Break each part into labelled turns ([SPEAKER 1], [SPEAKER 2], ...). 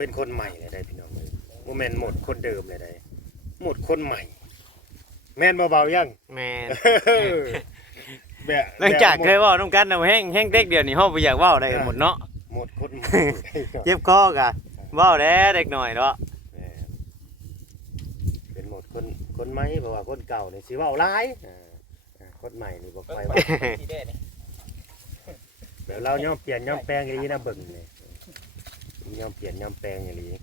[SPEAKER 1] เป็นคนใหม่เลยได้พี่น้องเลยโมเมนหมดคนเดิมเลยได้หมดคนใหม่ แม่นเบาๆยัง
[SPEAKER 2] แม่น
[SPEAKER 1] แบบ
[SPEAKER 2] หลังจากเคย
[SPEAKER 1] แบบ
[SPEAKER 2] เว้านํกันน่ะแห้งแห้งเด็กเดียวนี่เฮาบ่อยากเว้าได้กันหมดเนาะ
[SPEAKER 1] หมดคนใหม่
[SPEAKER 2] เจ็บคอกะเว้าแด้เด็กหน่อยเนาะ
[SPEAKER 1] แม่นเป็นหมดคนคนใหม่เพราะว่าคนเก่านี่สิเว้าหลายอ่าอ่าคนใหม่นี่บ่ค่อยเว้า
[SPEAKER 3] ที่ได้นี่
[SPEAKER 1] เดี๋ยวเราย่อมเปลี่ยนย่อมแปลงอย่างนี้นะเบิ่งนี่ ย่อมเปลี่ยนย่อมแปลงอย่างนี้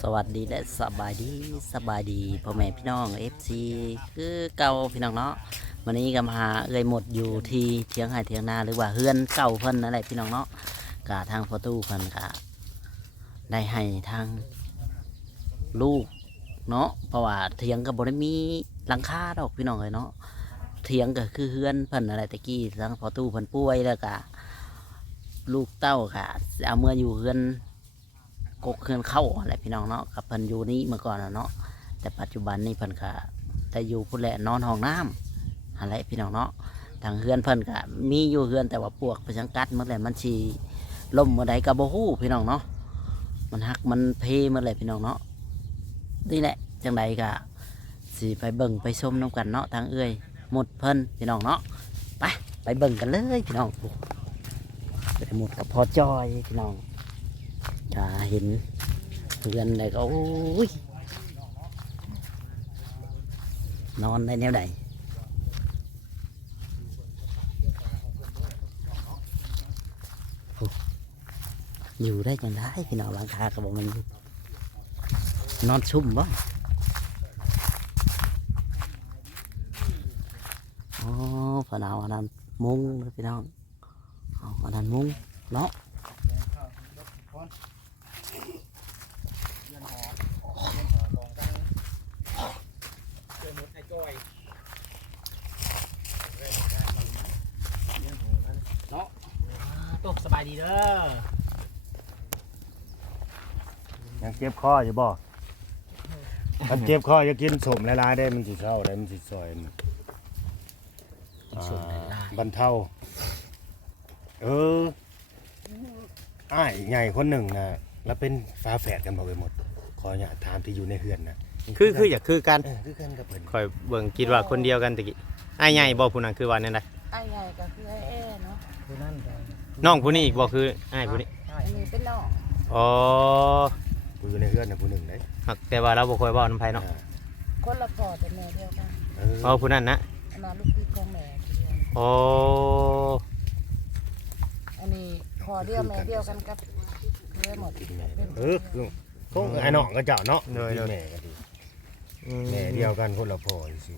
[SPEAKER 4] สวัสดีและสบายดีสบายดีพ่อแม่พี่น้อง FC คือเก่าพี่น้องเนาะ วันนี้ก็มาเอ่ยหมดอยู่ที่เทียงไห่เทียงนาหรือว่าเฮือนเก่าเพิ่นนั่นแหละพี่น้องเนาะกะทางประตูเพิ่นกะได้ให้ทางลูกเนาะเพราะว่าเทียงก็บ่ได้มีหลังคาดอกพี่น้องเลยเนาะเทียงก็คือเฮือนเพิ่นอะไรตะกี้ทางประตูเพิ่นป่วยแล้วก็ลูกเต้าค่ะเอาเมื่ออยู่เฮือนกกเคือนเข้าอะไรพี่น้องเนาะกับเพิ่นอยู่นี่เมื่อก่อนเนาะแต่ปัจจุบันนี่เพิ่นก็ได้อยู่พุ่นแหละนอนห้องน้ อะไรพี่น้องเนาะทางเฮือนเพิ่นก็มีอยู่เฮือนแต่ว่าปวกไปชังกัดเมื่อไหร่มันชีล่มเมื่อใดก็บ่ฮู้พี่น้องเนาะมันหักมันเพเมื่อไหร่พี่น้องเนาะนี่แหละจังใดก็สิไปเบิ่งไปชมน้ำกันเนาะทางเอื้อยหมดเพิ่นพี่น้องเนาะไปไปเบิ่งกันเลยพี่น้องไปหมดกับพอจอยพี่น้องถ้าเห็นเพื่อนเลยก็โอ้ยนอนได้แนวใด อยู่ได้จังได้พี่น้องหลังคาก็บอกมันอยู่นอนชุ่มบ่โอ้พอหนาวอันนั้นมุ้งเลยพี่น้องเอาอันนั้นมุ้งเนาะ
[SPEAKER 3] เจอหมดไอ้จอยตกสบายดีเด้อ
[SPEAKER 1] ยังเจ็บคออยู่บ่ถ้าเจ็บคอจะกินสมละลายๆได้มันสิเศร้าได้มันสิซอยมัน
[SPEAKER 4] สมละลาย
[SPEAKER 1] บรรเทาเอออ้ายใหญ่คนหนึ่งนะแล้วเป็นฝาแฝดกันบ่ไปหมดขออย่าตถามที่อยู่ในเฮือนนะ
[SPEAKER 2] คือคืออยากคือกัน
[SPEAKER 1] เออคือกันกับเพิ่น
[SPEAKER 2] ข่อยเบิ่งคิดว่าคนเดียวกันตะกี้อ้ายใหญ่บ่ผู้นั้นคือว่าแนั่นใด
[SPEAKER 5] ไอ้ใหญ่ก็คือไอ้แอ้เนาะ
[SPEAKER 3] คือนั่น
[SPEAKER 2] น้องผู้นี้อีกบ่คืออ้ายผู้นี้
[SPEAKER 5] อันนี้เป็นน้อง
[SPEAKER 2] อ๋อ
[SPEAKER 1] ผู้อยู่ในเฮือนน่ะผู้หนึ่งได้
[SPEAKER 2] หักแต่ว่าเราบ่ค่อยเว้านำไผเนาะ
[SPEAKER 1] อ่า
[SPEAKER 5] คนละพ่อแต่แม่เดียวกัน
[SPEAKER 1] เออ
[SPEAKER 2] อ๋อผู้นั้นนะ
[SPEAKER 5] อันนั้นลูกพี่ของแม่เดียว
[SPEAKER 2] อ๋อ
[SPEAKER 5] อันนี้พ่อเดียวแม่เดียวกันกับเพื่อหมดเป็น
[SPEAKER 1] เออคือคงไอ้น้องก็เจ้าเนาะ
[SPEAKER 2] โดยโดย
[SPEAKER 1] แม่ก็ดี
[SPEAKER 2] อืม
[SPEAKER 1] แม่เดียวกันคนละพ่อสิ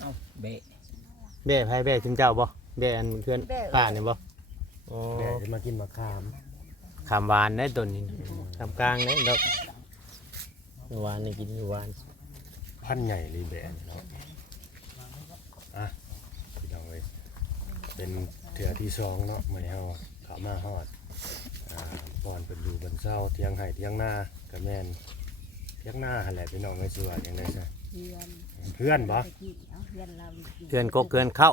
[SPEAKER 3] เอ้าเบะ
[SPEAKER 2] แบ่ไผแบ่ถึงเจ้าบ่แบ่อันเพื่อนป้านี่บ่ อ๋อ
[SPEAKER 1] แม่จะมากินมะขาม
[SPEAKER 2] ขามหวานได้ต้นนี้ขามกลางได้ดอกหวานนี่กินหวาน
[SPEAKER 1] พันธุ์ใหญ่เลยแบะเนาะอะพี่น้องเอ้ยเป็นเถื่อที่สองเนาะมื้อนี้เฮาเข้ามาฮอดอ่าก่อนเพิ่นอยู่บนเช้าเที่ยงไห้เที่ยงหน้าก็แม่นเที่ยงหน้าหั่นแหละพี่น้องเอ้ยสิว่าจังได๋ซะ
[SPEAKER 5] เพื่อน
[SPEAKER 1] เพื่อนบ่
[SPEAKER 5] ตะกี้เอาเพื่อนเรายู่
[SPEAKER 2] เกินกกเกินเข้า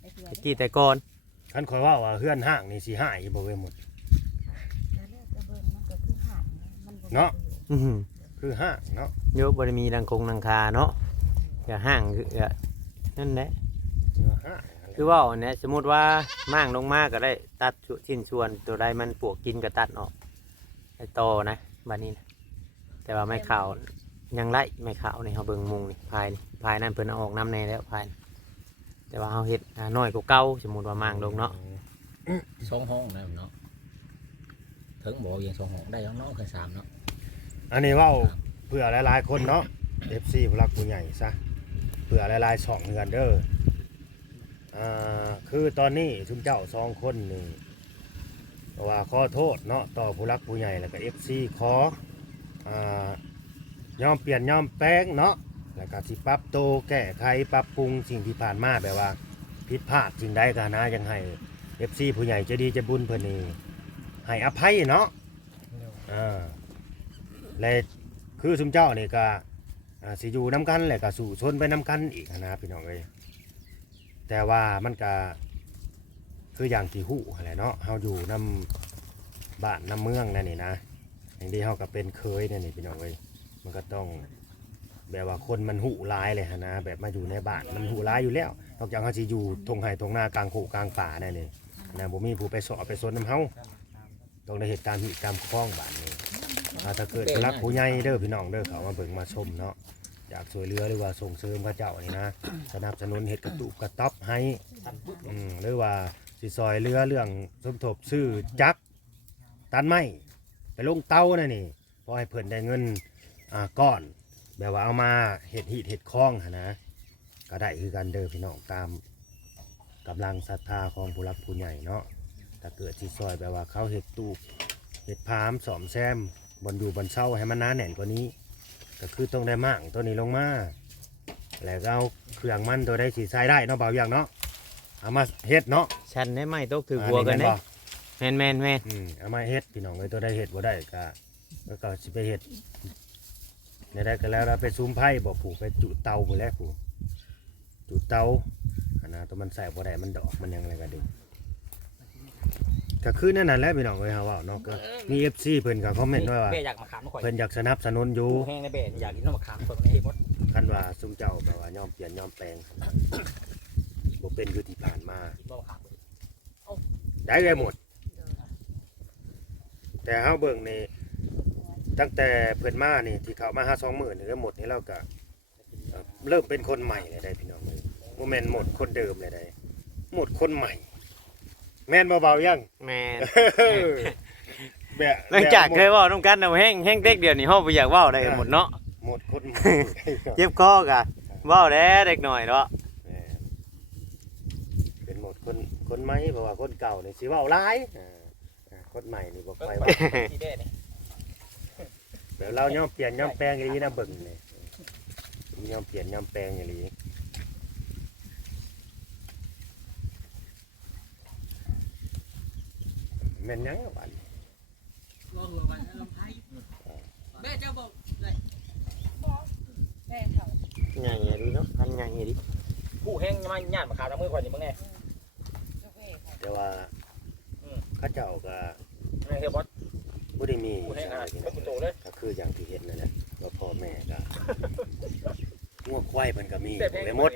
[SPEAKER 5] ไอ้เพื่อน
[SPEAKER 2] ตะกี้แต่ก่อน
[SPEAKER 1] คันข่อยว่าว่าเพื่อนห้างนี่สิหายบ่เว้ยหมด
[SPEAKER 5] แล้วเลิกกระเบื้องมันก็คือห่างมันบ่
[SPEAKER 1] เนาะ
[SPEAKER 2] อื้อหือ
[SPEAKER 1] คือห้างเนาะ
[SPEAKER 2] โยบริมีดังคงดังคาเนาะอย่าห่างคืออย่านั่นแหละ
[SPEAKER 1] คือห้างนั่นแหละ
[SPEAKER 2] คือว่าเนี่ยสมมติว่าม่างลงมาก็ได้ตัดชิ้นส่วนตัวใดมันปวกกินก็ตัดออกไอ้โตอนะบัดนี้นะแต่ว่าไม่ข่าวยังไล่ไม่ข่าวนี่เขาเบิ่งมุงนี่พายนี่พายนั่นเพิ่นเอาออกน้ำในแล้วพายนี่ แต่ว่าเขาเฮ็ดอ่าน้อยกว่าเก่าสมมติว่าม่างลงเนาะ
[SPEAKER 3] สองห้องนะเนาะถึงบอกยังสองห้องได้ยังเนาะเคยสามเนาะ
[SPEAKER 1] อันนี้เว่าเพื่อหลายๆคนเนาะ FC ผู้รักผู้ใหญ่ซะเพื่อหลายๆช่องเฮือนเด้ออ่าคือตอนนี้ทุมเจ้าสองคนนี่ว่าขอโทษเนาะต่อผู้รักผู้ใหญ่แล้วก็ FC ขออ่ายอมเปลี่ยนยอมแปลงเนาะ แล้วก็สิปรับโตวแก้ไขปรับปรุงสิ่งที่ผ่านมาแบบว่าผิดพลาดสิ่งใดก็นะยังให้ FC ผู้ใหญ่ใจะดีใจะบุญเพิ่นนี่ให้อภัยเนาะอ่าและคือซุมเจ้านี่ก็อ่าสิอยู่นํกันแหละก็สู่ชนไปนํกันอีกนะพี่น้องเอ้ยแต่ว่ามันก็คืออย่างที่ฮู้หั่นแหละเนาะเฮาอยู่นํบ้านนํเมืองนั่นนี่นะอย่างที่เฮาก็เป็นเคยนั่นนี่พี่น้องเอ้ยมันก็ต้อง แบบว่าคนมันหูร้ายเลยฮะนะแบบมาอยู่ในบ้านมันหูร้ายอยู่แล้วนอกจากเขาจะอยู่ทงไห่ทงหน้ากลางโขกลางป่านั่นนี่นะผมมีผู้ไปสอบไปสนน้ำเฮาต้องในเหตุการณ์ที่ตามคล้องบ้านนี้อ่าถ้าเกิดรักผู้ใหญ่เด้อพี่น้องเด้อเขามาเบิ่งมาชมเนาะอยากช่วยเหลือหรือว่าส่งเสริมพระเจ้านี่นะสนับสนุนเห็ดกระตุกกระต๊อบให้อืมหรือว่าสิซอยเรือเรื่องสมทบซื้อจักรตันไม้ไปลงเตานั่นนี่พอให้เพิ่นได้เงินอ่าก้อน แบบว่าเอามาเห็ดหีดเห็ดคล้องหั้นนะ ก็ได้คือกันเด้อพี่น้องตามกำลังศรัทธาของผู้รักผู้ใหญ่เนาะถ้าเกิดที่ซอยแบบว่าเขาเห็ดตูบเห็ดพามสอมแซมบนอยู่บนเศร้าให้มันหนาแน่นกว่านี้ ก็คือต้องได้มั่งตัวนี้ลงมาแล้วก็เอาเครื่องมันตัวได้สีใส่ได้เนาะเบาอย่างเนาะเอามาเฮ็ดเนาะ
[SPEAKER 2] ชันได้ไหมตกถือหัวกัน
[SPEAKER 1] แม่
[SPEAKER 2] เด้
[SPEAKER 1] บ่
[SPEAKER 2] แม่นแม่นแม่น
[SPEAKER 1] อืมเอามาเฮ็ดพี่น้องเลยตัวได้เฮ็ดบ่ได้ก็แล้วก็สิไปเฮ็ด ได้ได้ก็แล้วเราไปซูมไพ่บ่ผูกไปจุเตาพุ่นแหล้วผูกจุเตาอันนะตัวมันใส่บ่ได้มันดอกมันหยังอะไรก็ดีก็คือนั่นน่ะแหละพี่น้องเอ้ยเฮาเว้าเนาะก็มี FC เพิ่นก็คอมเมนต์ไว้ว่า
[SPEAKER 3] เบ้อยากมาขามมาข่อย
[SPEAKER 1] เพิ่นอยากสนับสนุนอยู่
[SPEAKER 3] ดูแห้งในเบ้อยากกินน้ำมะขามคนในเฮ็ดหมด
[SPEAKER 1] คันว่าซุมเจ้าแบบว่ายอมเปลี่ยนยอมแปลงบ่เป็นอยู่ที่ผ่านมา
[SPEAKER 3] กินบ่มะขาม
[SPEAKER 1] ได้ได้หมด แต่เฮาเบิ่งนี่ ตั้งแต่เพิ่นมานี่ที่เขามาหา2มื้อนี่ก็หมดนี่เราก็เอ่อเริ่มเป็นคนใหม่เลยได้พี่น้องเอ้ยบ่แม่นหมดคนเดิมเลยได้หมดคนใหม่ แม่นบ่เบายัง
[SPEAKER 2] แม่น
[SPEAKER 1] แบบ
[SPEAKER 2] หลังจากเค
[SPEAKER 1] แบบ
[SPEAKER 2] ยเว้าน้ำกันเอาแห้งแห้งเด็กเดียวนี่เฮาบ่อยากเว้าได้กันหมดเนาะ
[SPEAKER 1] หมดคนใหม่
[SPEAKER 2] เจ็บคอกะเว้าแล้วเด็กหน่อยเนาะ
[SPEAKER 1] แม่นเป็นหมดคนคนใหม่เพราะว่าคนเก่านี่สิเว้าหลายอ่าอ่าคนใหม่นี่บ่ค่อยเว้า
[SPEAKER 3] ที่เบ้นี่
[SPEAKER 1] เดี๋ยวเราย่อมเปลี่ยนย่อมแปลงอย่างนี้นะเบิ่งเนี่ยย่อมเปลี่ยนย่อมแปลงอย่างนี้แม่นยังอะบัด
[SPEAKER 5] แม่เขา
[SPEAKER 2] ใหญ่ดิเนาะพันใหญ่ดิ
[SPEAKER 3] ผู้แห้งมาญาติมะขามน้ำมือข่อยนี่มึงแน่
[SPEAKER 5] กาแฟเขา
[SPEAKER 1] แต่ว่า
[SPEAKER 3] อืม
[SPEAKER 1] เข้าเจ้าก็
[SPEAKER 3] แม่เฮ็ดบ่
[SPEAKER 1] บ่ได้มี
[SPEAKER 3] ผู้แห้งอะ
[SPEAKER 1] ที่
[SPEAKER 3] เป็นโตเลย
[SPEAKER 1] ก็ คืออย่างที่เห็นนั่นแหละว่าพ่อแม่ก็งัวควายเพิ่นก็มี
[SPEAKER 3] แต่เพลง
[SPEAKER 1] เลยหมด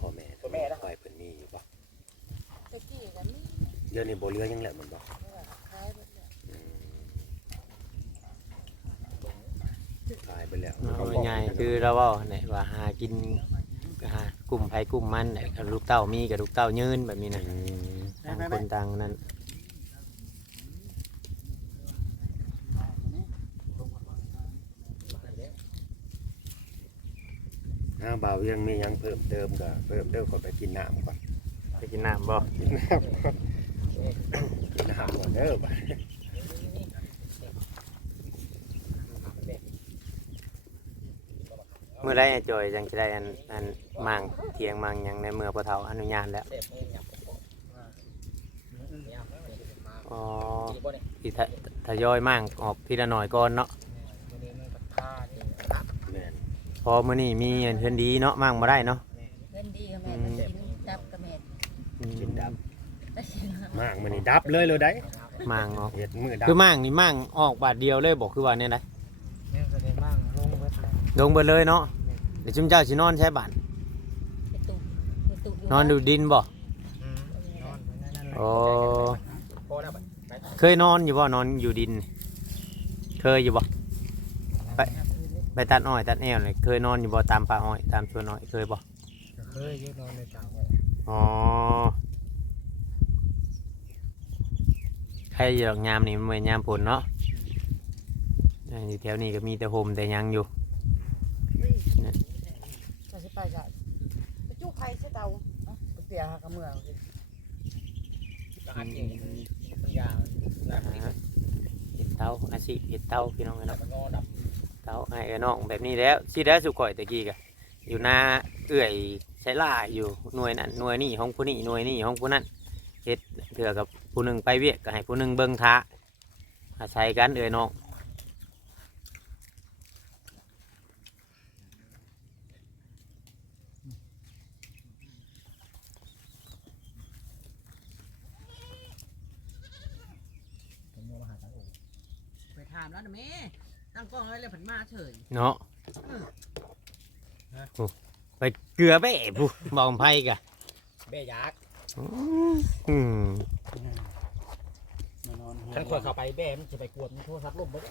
[SPEAKER 1] พ่อแม่
[SPEAKER 3] พ่อแม่นะ
[SPEAKER 1] ควายเพิ่นมีอยู่บ่
[SPEAKER 5] ตะกี้ก็มี
[SPEAKER 1] เดี๋ยวนี้บ่เหลือหยังแล้วแมันบ่
[SPEAKER 5] เออขายหมดแล้ว
[SPEAKER 1] อืมขายไปแล้ว
[SPEAKER 2] เอาง่ายๆคือเราเว้าเนี่ยว่าหากินก็หากลุ่มไผกลุ่มมันเนี่ยก็ลูกเต้ามีกับลูกเต้ายืนแบบนี้นะ
[SPEAKER 1] อืม
[SPEAKER 2] ต่างคนต่างนั้น
[SPEAKER 1] อ้าวบ่าว ยังมีหยังเพิ่มเติมก็เพิ่มเติมขอไปกินน้ำก่อน
[SPEAKER 2] ไปกินน้ำบ่
[SPEAKER 1] กินน้ำก่อนกินน้ำก่อนเด้อบ่
[SPEAKER 2] เมื่อไรไอ้จอยจังจะได้อันอันมังเถียงมังหยังในเมือพอเฒ่าอนุญาตแล้ว
[SPEAKER 3] อ๋
[SPEAKER 2] อ
[SPEAKER 3] กินบ่นี่
[SPEAKER 2] ที่ทะทยอยมั่งออกทีละหน่อยก่อนเนาะ
[SPEAKER 3] มื้อนี้มันก็พานี่
[SPEAKER 1] แม่น
[SPEAKER 2] พ อมื้อนี้มีอันเพิ่นดีเนาะมั่งบ่ได้เนาะ
[SPEAKER 5] เงินดีก็แม่ก็กินดับก็แม่
[SPEAKER 2] อืม
[SPEAKER 1] กินดับ
[SPEAKER 5] ได้กิน
[SPEAKER 1] มากมันนี่ดับเลยเลยได้
[SPEAKER 2] มั่งออก
[SPEAKER 1] เฮ็ดมือดับ
[SPEAKER 2] คือมั่งนี่มั่งออกบาทเดียวเลยบอกคือว่าเนี่ยนะ
[SPEAKER 6] เนี่ยก็ได้บ้างลงเบิดแล้ว
[SPEAKER 2] ลงเบิดเลยเนาะเดี๋ยวจุมเจ้าสินอนใช้บ้าน
[SPEAKER 5] ไปตุกไปตุก
[SPEAKER 2] นอนดูดินบ่
[SPEAKER 6] อืมนอนไว้นั่นแหละ
[SPEAKER 2] โอ้
[SPEAKER 3] พอแล้วบัดไป
[SPEAKER 2] เคยนอนอยู่บ่นอนอยู่ดิน เคยอยู่บ่ไป ไปตัดอ้อยตัดแอวเลยเคยนอนอยู่บ่ตามป่าอ้อยตามสวนอ้อยเคยบ่
[SPEAKER 6] ก็เคยอยืดนอนในเต่า
[SPEAKER 2] อ๋อใครอยู่ดอกยามนี่มันเป็นยามผลเนาะอ่าอยู่แถวนี้ก็มีแต่โฮมแต่หยังอยู่
[SPEAKER 5] จะสิไปจ้ะไปจุกไข่ใส่เตาเอ้าไปเตียหากระเมืองสิ
[SPEAKER 3] ก็อันนี้ปัญญาแล้ว
[SPEAKER 2] อ่าเห็ดเตาอาชีพเห็ดเตาพี่น้อง
[SPEAKER 3] แล้
[SPEAKER 2] เนาะ
[SPEAKER 3] วก็งอด
[SPEAKER 2] เตาไอ้กัน้องแบบนี้แล้วสิได้สุข่อยตะกี้กะอยู่หน้าเอื่อยใช้ล่าอยู่หน่วยนั้นหน่วยนี้ของผู้นี้หน่วยนี้ของผู้นั้นเฮ็ดเถื่อกับผู้หนึ่งไปเวียกก็ให้ผู้หนึ่งเบิ่งท้าอาศัยกันเอื่อยน้อง
[SPEAKER 7] ไปถามแล้วนะแม่ ตั้งกล้องไว้เลยผันมาเฉย
[SPEAKER 2] เนาะโอ้ไปเกลือแบ่ผู้บอกไพ่กะ
[SPEAKER 3] เบ้ยักษ์
[SPEAKER 2] อืม
[SPEAKER 3] ฉันควรเข้าไปเบ้มันจะไปกวดมันโทรศัพท์ล่มบ่ได้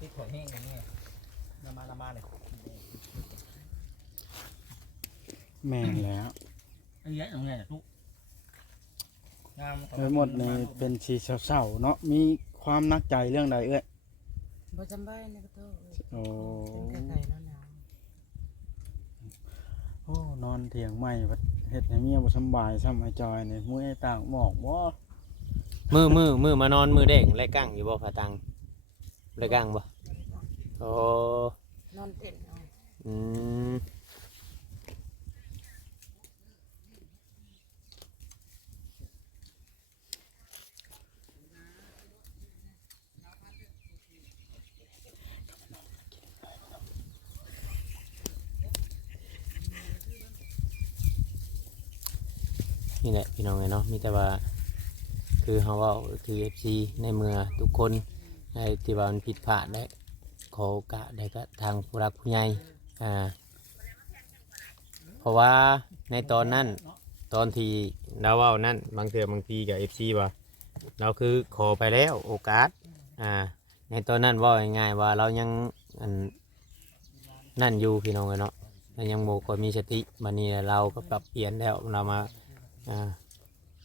[SPEAKER 3] ติดถอยแห้งอย่างนี้นามานามาเลย
[SPEAKER 8] แม่นแล้ว
[SPEAKER 3] ไอ้ยักษ์ตรงนี้ทุกงาม
[SPEAKER 8] เอ้ยหมดนี่เป็นสีเศร้าๆเนาะมีความนักใจเรื่องใดเอ้ย
[SPEAKER 5] บ่จำได้ในกระโตเอ้ย
[SPEAKER 8] โอ้
[SPEAKER 5] เป็นกระไก่หนาว
[SPEAKER 8] โอ้นอนเถียงใหม่บัดเฮ็ดให้เมียบ่สำบายซ้ำไอ้จอยนี่มื้อไอ้ต่างหมอกบ่
[SPEAKER 2] มือมือมือมานอนมือเด้งไรกั้งอยู่บ่ผาตังไรกั้งบ่โอ้
[SPEAKER 5] ๆนอนเต้นเอา
[SPEAKER 2] อืม นี่แหละพี่น้องไงเนาะมีแต่ว่า คือเขาว่าคือเอฟซีในเมื่อทุกคนในที่ว่ามันผิดพลาดได้ขอโอกาสได้ก็ทางผู้รักผู้ใหญ่อ่าเพราะว่าในตอนนั้นตอนที่เราว่านั่นบางเทื่อบางทีกับเอฟซีว่าเราคือขอไปแล้วโอกาสอ่าในตอนนั้นว่าง่ายๆว่าเรายังอันนั่นอยู่พี่น้องไงเนาะเรายังโมก็มีสติมันนี้เราก็ปรับเปลี่ยนแล้วเรามา อ่า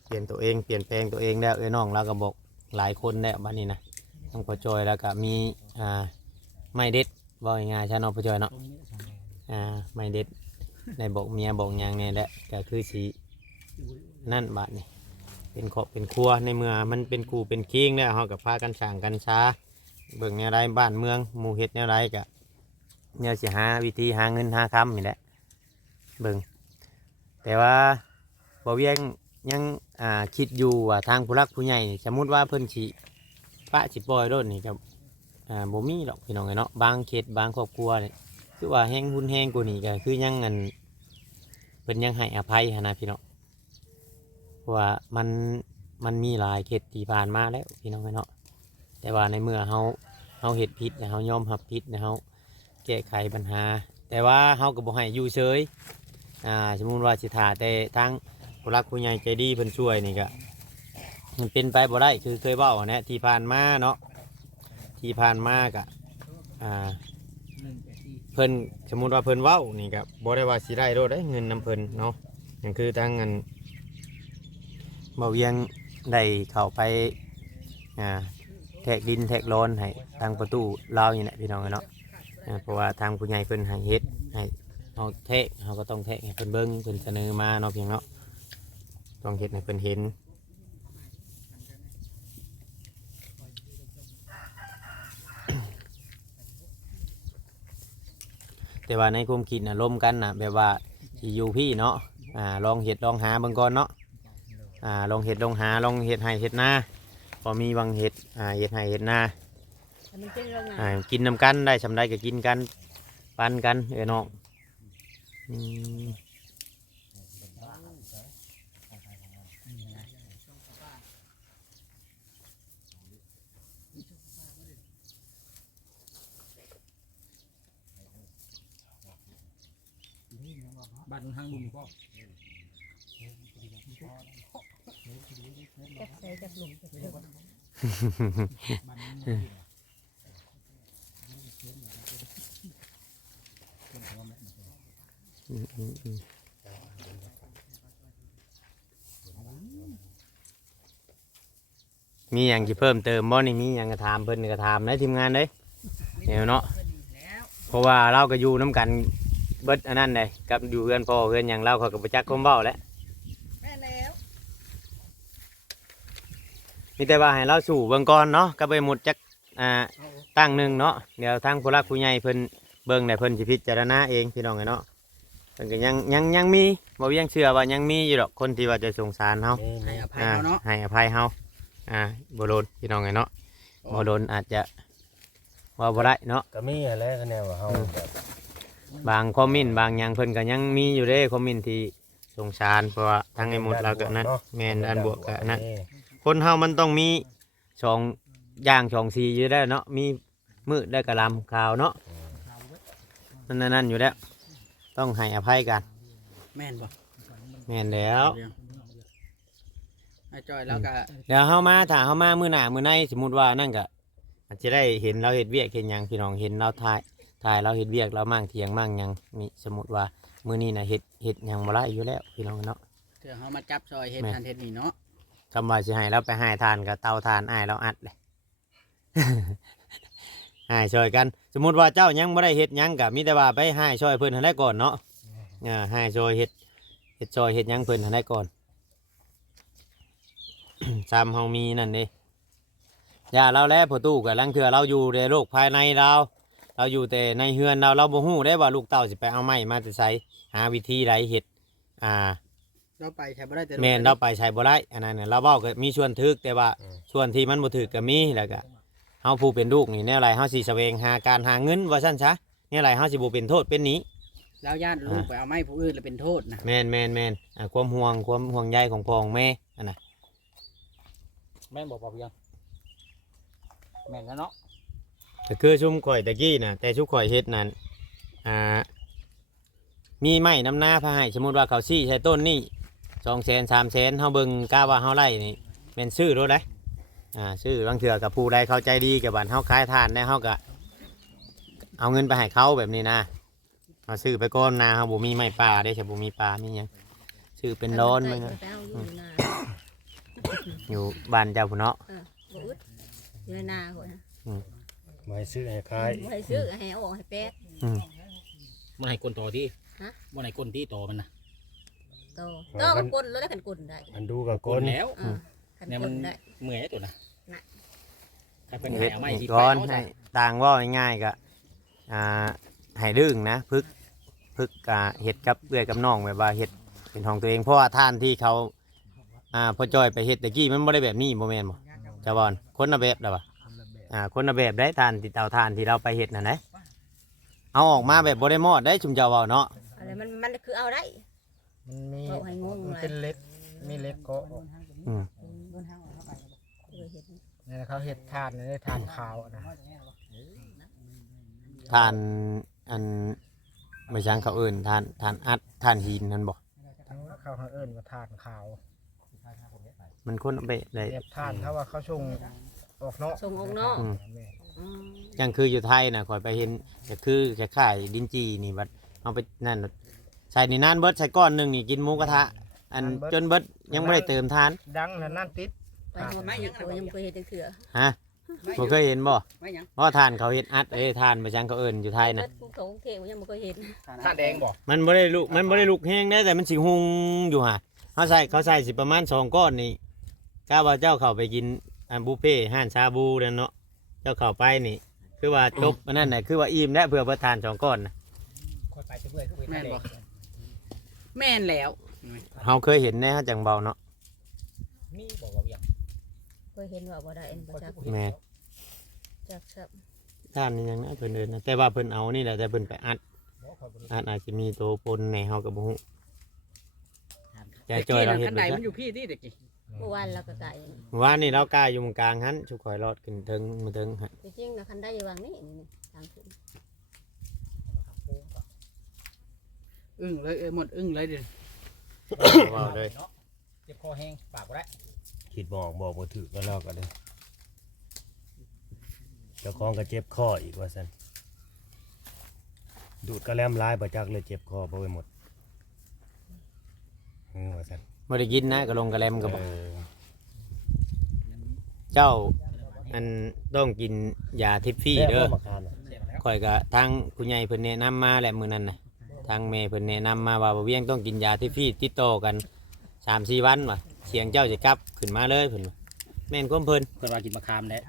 [SPEAKER 2] เปลี่ยนตัวเองเปลี่ยนแปลงตัวเองแล้วเอ้ยน้องเราก็บอกหลายคนแล้วบัดนี้นะทั้งพอจอยแล้วก็มีอ่าไม่เด็ดบอกง่ายๆใช่เนาะพอจอยเนาะอ่าไม่เด็ดในบอกเมียบอกหยังเนี่ยแหละก็คือสีนั่นบาดนี่เป็นขอบเป็นครัวในเมื่อมันเป็นกูเป็นคิงแล้วเฮากับพากันสั่งกันช้าเบิ่งแนวไรบ้านเมืองหมู่เฮ็ดแนวไรก็เนี่ยสิหาวิธีหาเงินหาคำนี่แหละเบิ่งแต่ว่า บ่เวียงยังอ่าคิดอยู่ว่าทางผู้รักผู้ใหญ่นี่สมมติว่าเพิ่นสิปะสิปล่อยรถนี่ก็อ่าบ่มีหรอกพี่น้องเอ้ยเนาะบางเขตบางครอบครัวนี่คือว่าแห้งหุ้นแห้งกว่านี้ก็คือยังเงินเพิ่นยังให้อภัยหั้นนะพี่น้องเพราะว่ามันมันมีหลายเขตที่ผ่านมาแล้วพี่น้องเอ้ยเนาะแต่ว่าในเมื่อเฮาเฮาเฮ็ดผิดแล้วเฮายอมรับผิดแล้วเฮาแก้ไขปัญหา แต่ว่าเฮาก็บ่ให้อยู่เฉยอ่าสมมุติว่าสิท่าแต่ทาง ผู้รักผู้ใหญ่ใจดีเพิ่นช่วยนี่ก็มันเป็นไปบ่ได้คือเคยเว้าอะนะที่ผ่านมาเนาะที่ผ่านมากะอ่าเพิ่นสมมติว่าเพิ่นเว้านี่ก็บ่ได้ว่าสิได้โดดได้เงินนํเพิ่นเนาะนั่นคือทางเงินเบาเวียงได้เข้าไปอ่าแทกดินแทกโลนให้ทางประตูลาวนี่แหละพี่น้องเนาะเพราะว่าทางผู้ใหญ่เพิ่นให้เฮ็ดให้เฮาแทกเฮาก็ต้องแทกให้เพิ่นเบิ่งเพิ่นเสนอมาเนาะเพียงเนาะ ต้องเห็ดให้เพิ่นเห็นแต่ว่าในความคิดนะร่วมกันนะแบบว่าสิอยู่พี่เนาะอ่าลองเห็ดลองหาเบิ่งก่อนเนาะอ่าลองเห็ดลองหาลองเห็ดให้เห็ดหน้าพอมีบางเห็ดอ่าเห็ดให้เห็ดหน้า
[SPEAKER 5] มันเป็นเรื่องงา
[SPEAKER 2] อ่ากินนำกันได้ชำได้ก็กินกันปันกันเอ้ยน้องอืม
[SPEAKER 3] บ้างบุญก็
[SPEAKER 5] จักใส่จักหลุมจักเถิง
[SPEAKER 2] อืมอืมอืมมีอย่างที่เพิ่มเติมบ่นี่มีอย่างกระถามเพิ่นกระถามในทีมงานเลยเนาะเพราะว่าเราก็อยู่น้กัน เบิดอันนั้นเลยกับอยู่เพื่อนพ่อเพื่อนอย่างเราเขาก็ประจักษ์คมเบ้าแหล้ว
[SPEAKER 7] แม่แล้ว
[SPEAKER 2] มีแต่ว่าให้เราสู่เบื้องก่อนเนาะก็ไปหมดจักอ่าตั้งหนึ่งเนาะเดี๋ยวทางผู้รักผู้ใหญ่เพิ่นเบิ่งได้เพิ่นสิพิจารณาเองพี่น้องไงเนาะเพิ่นก็ยังยังยังมีบ่ยังเชื่อว่ายังมีอยู่ดอกคนที่ว่าจะสงสารเฮา
[SPEAKER 3] ให้อภัย
[SPEAKER 2] อ่า
[SPEAKER 3] เขาเนาะ
[SPEAKER 2] ให้อภัยเฮาอ่าบ่โดนพี่น้องไงเนาะบ่โดนอาจจะว่าบ่ได้เนาะ
[SPEAKER 1] ก็มีอะไรคะแนนว่าเฮาแบบ
[SPEAKER 2] บางคอมเมนต์บางอย่างเพิ่นก็ยังมีอยู่เด้คอมเมนต์ที่สงสารเพราะว่าทางไอ้หมดเราก็นั่นแม่นด้านบวกก็นั่นคนเฮามันต้องมีสองอย่างสองสีอยู่แล้วเนาะมีมืดได้กระลำขาวเนาะมันนั่นๆอยู่แล้ว ต้องให้อภัยกัน
[SPEAKER 3] แม่นบ่
[SPEAKER 2] แม่นแล้ว
[SPEAKER 3] ไอ้จอยแล้วก็
[SPEAKER 2] เดี๋ยวเฮามาถ้าเฮามามื้อหน้ามื้อในสมมุติว่านั่นก็อาจจะได้เห็นเราเฮ็ดเวียกเฮ็ดหยังพี่น้องเห็นเราถ่าย ถ่ายเราเฮ็ดเวียกเรามั่งเถียงมั่งหยังนี่สมมุติว่ามื้อนี้น่ะเฮ็ดเฮ็ดหยังบ่ได้อยู่แล้วพี่น้องเนาะ
[SPEAKER 3] เถื่อเขามาจับซอยเฮ็ด
[SPEAKER 2] แม่
[SPEAKER 3] ทันเฮ็ดนี่เนาะ
[SPEAKER 2] คำว่าสิให้เราไปให้ทานกับเตาทานอ้ายเราอัดเลย ให้ช่วยกัน สมมุติว่าเจ้ายังไม่ได้เฮ็ดหยังกับมีแต่ว่าไปให้ช่วยเพิ่นให้ได้ก่อนเนาะอ่าให้ช่วยเฮ็ดเฮ็ดช่วยเฮ็ดหยังเพิ่นให้ได้ก่อนซ้ำเฮามีนั่นเด้อย่าเราแล้วพอตู้กับลังเถื่อเราอยู่ในโลกภายในเรา เราอยู่แต่ในเฮือนเราเราบ่ฮู้ได้ว่าลูกเต้าสิไปเอาไม้มาจะใช้หาวิธีใดเฮ็ดอ่า
[SPEAKER 3] เราไปใช้บ่ได้แต่
[SPEAKER 2] แม่นเราไปใช้บ่ได้อันนั้นน่ะเราเว้าก็มีส่วนถึกแต่ว่าส่วนที่มันบ่ถึกก็มีแล้วก็เฮาผู้เป็นลูกนี่แนวไรเฮาสิแสวงหาการหาเงินว่าซั่นซะแนวไรเฮาสิบ่เป็นโทษเป็นหนี้
[SPEAKER 3] แล้วญาติลูกไปเอาไม้ผู้อื่นแล้วเป็นโทษนะ
[SPEAKER 2] แม่นแม่นแม่นอ่าความห่วงความห่วงใยของพ่อของแม่อันน่ะ
[SPEAKER 3] แม่นบอกบอกยังแม่นแล้วเนาะ
[SPEAKER 2] ก็คือชุมข่อยตะกี้น่ะแต่ชุมข่อยเฮ็ดนั่นอ่ามีไม้นำหน้าพาให้สมมุติว่าเขาซี่ใช้ต้นนี่200,000 300,000เฮาเบิ่งกล้าว่าเฮาไล่นี่แม่นซื้อรถได้อ่าซื้อบางเทื่อกับผู้ใดเข้าใจดีกับบ้านเฮาขายทานได้เฮาก็เอาเงินไปให้เขาแบบนี้นะเอาซื้อไปก้อนนาเขาบ่มีไม้ปลาได้ใช่บ่มีปลามีหยังซื้อเป็นร้อนไหมนะ
[SPEAKER 5] ไปเอาอยู่นา
[SPEAKER 2] อยู่บ้านเจ้าพุ่นเนาะ
[SPEAKER 5] บ่อึดอยู่ในนาคน นะ
[SPEAKER 1] มาให้ซื้อให้ขาย
[SPEAKER 5] บ่ให้ซื้อให้เอาออกให้แป๊ก
[SPEAKER 3] มันให้กลนต่อที่
[SPEAKER 5] ฮะ
[SPEAKER 3] มันให้กลนที่ต่อมันนะ
[SPEAKER 5] โตโตมันกลนแล้วได้กันกลนได้
[SPEAKER 1] อันดูกับ
[SPEAKER 3] ก
[SPEAKER 1] ก
[SPEAKER 3] ล
[SPEAKER 1] ล
[SPEAKER 3] นแล้ว
[SPEAKER 5] อ่าคัน
[SPEAKER 3] เนี่ย
[SPEAKER 5] ก
[SPEAKER 3] มั
[SPEAKER 5] ล
[SPEAKER 3] น
[SPEAKER 5] นได้
[SPEAKER 3] เมื่อยตัวนะ
[SPEAKER 5] น่ะ
[SPEAKER 3] ใครเป็นให้เอาไม้ที่
[SPEAKER 2] ก้อน
[SPEAKER 3] ไป
[SPEAKER 2] ให้
[SPEAKER 3] เอาซะ
[SPEAKER 2] ต่างเว่าง่ายๆก็อ่าให้ดึงนะพึกพึกอ่าเห็ดกับเอื้อยกับน้องแบบว่าเห็ดเป็นของตัวเองเพราะว่าท่านที่เขาอ่าพอจอยไปเห็ดตะกี้มันไม่ได้แบบนี้โมเมนบ่เจ้าบอลคนละแบบแล้ววะ อ่าคนละแบบได้ทานที่เตาทานที่เราไปเห็ดนั่นนะเอาออกมาแบบบ่ได้มอดได้ชุมเจ้าเว้าเนาะ
[SPEAKER 5] อะไรมันมันคือเอาได้
[SPEAKER 6] มันมี
[SPEAKER 5] เอาให้งง
[SPEAKER 6] มัน
[SPEAKER 5] เลย
[SPEAKER 6] เป็นเล็ก มีเล็กเก็
[SPEAKER 2] อืม
[SPEAKER 5] เคยเห็น
[SPEAKER 6] นี่นะเขาเห็ดทานนี่ได้ทานขาวอะนะ
[SPEAKER 2] ทานอันไม่ช่างเขาเอื่นทานทานอัดทานหินนั่นบอก
[SPEAKER 6] ทั้งเขาเขาเอิ้นว่าทานขาว
[SPEAKER 2] มันคนละแบบเลย
[SPEAKER 6] เรียบทานเขาว่าเขาชง ออกเนาะ
[SPEAKER 5] ส่งออกนอก
[SPEAKER 2] อืม
[SPEAKER 6] แม่
[SPEAKER 5] อืม
[SPEAKER 2] ยังคืออยู่ไทยนะข่อยไปเห็นก็คือคล้ายๆดินจีนี่บัดเอาไปนั่นน่ะใส่ในนานเบิดใส่ก้อนหนึ่งนี่กินหมูกระทะ อันจนเบิดยังไม่ได้เติมทาน
[SPEAKER 6] ดังแล้วนั่นติด
[SPEAKER 5] ไปหมดไม่ยังเคยยังบ่เคยเห็นจังเถื่อ
[SPEAKER 2] ฮะบ่เคยเห็นบ่
[SPEAKER 3] ไม่หยัง
[SPEAKER 2] เพราะทานเขาเห็ดอัดเอ้ยทานไปช่างเขาเอินอยู่ไทยนะ
[SPEAKER 5] เบิดภูเขาเทวยังบ่เคยเห็น
[SPEAKER 3] ท่าแดงบ่
[SPEAKER 2] มันบ่ได้ลุกมันบ่ได้ลุกแห้งได้แต่มันสิหุงอยู่ฮะเขาใส่เขาใส่สิประมาณสองก้อนนี่กล้าว่าเจ้าเข้าไปกิน อันบุฟเฟ่ต์ห้านชาบูนั่นเนาะเจ้าเข้าไปนี่ คือว่าจบอันนั้นน่ะคือว่าอิ่มแล้วเพื่อประทานสองก้อนนะ
[SPEAKER 3] แม่นบ่ แม่นแล้ว
[SPEAKER 2] เราเคยเห็นแน่จังเบาเนาะ
[SPEAKER 3] มีบอกบอกยัง
[SPEAKER 5] เคยเห็นว่าบ่ได้เอ็นบ่จัก
[SPEAKER 2] แม่
[SPEAKER 5] จักซับ
[SPEAKER 2] ท่านนี่ยังนะเพิ่นเดินนะแต่ว่าเพิ่นเอานี่แหละแต่เพิ่นไปอัดอัดอาจจะมีตัวปนในเฮากับบ่ฮู้ ใจจอยเราเห็น
[SPEAKER 3] คัน
[SPEAKER 2] ไป
[SPEAKER 3] ใด
[SPEAKER 2] ซะ
[SPEAKER 3] มันอยู่พี่ที่เด็กกี้
[SPEAKER 5] เมื่อวานเราก็ไก่
[SPEAKER 2] เมื่อวานนี่เรากล้าอยู่ตรงกลางหันชุกข่อยรอดขึ้นเทิงมาเทิงฮะ
[SPEAKER 5] จริงๆนะคันได้อยู่วางนี่นี่ทางขึ้น
[SPEAKER 3] อึ้งเลยเอ้ยหมดอึ้งเลยเดิ
[SPEAKER 2] ว้าวเลย
[SPEAKER 3] เจ็บคอแห้งปากบ่ได้
[SPEAKER 1] คิดบอกบอกบ่ถือก็แล้วก็ได้เจ้าของก็เจ็บคออีกว่าซั่นดูดกระแลมลายประจักเลยเจ็บคอบ่ไปหมดอือว่าซั่น
[SPEAKER 2] บ่ได้กินนะกระลงกระแลมก็บอก
[SPEAKER 1] เออ
[SPEAKER 2] เจ้าอันต้องกินยาทิพฟี่เด้อ
[SPEAKER 1] แม่บ่มาคานน่ะ
[SPEAKER 3] เจ็บแล้ว
[SPEAKER 2] ข่อยก็ทางผู้ใหญ่เพิ่นแนะนำมาแหละมื้อนั้นน่ะทางแม่เพิ่นแนะนำมาว่าบ่เวียงต้องกินยาทิพฟี่ติดต่อกัน3-4วันว่ะเสียงเจ้าจะกลับขึ้นมาเลยเพิ่นว่าแม่นความเพิ่น
[SPEAKER 3] เพิ่นว่ากินมะขามแล้ว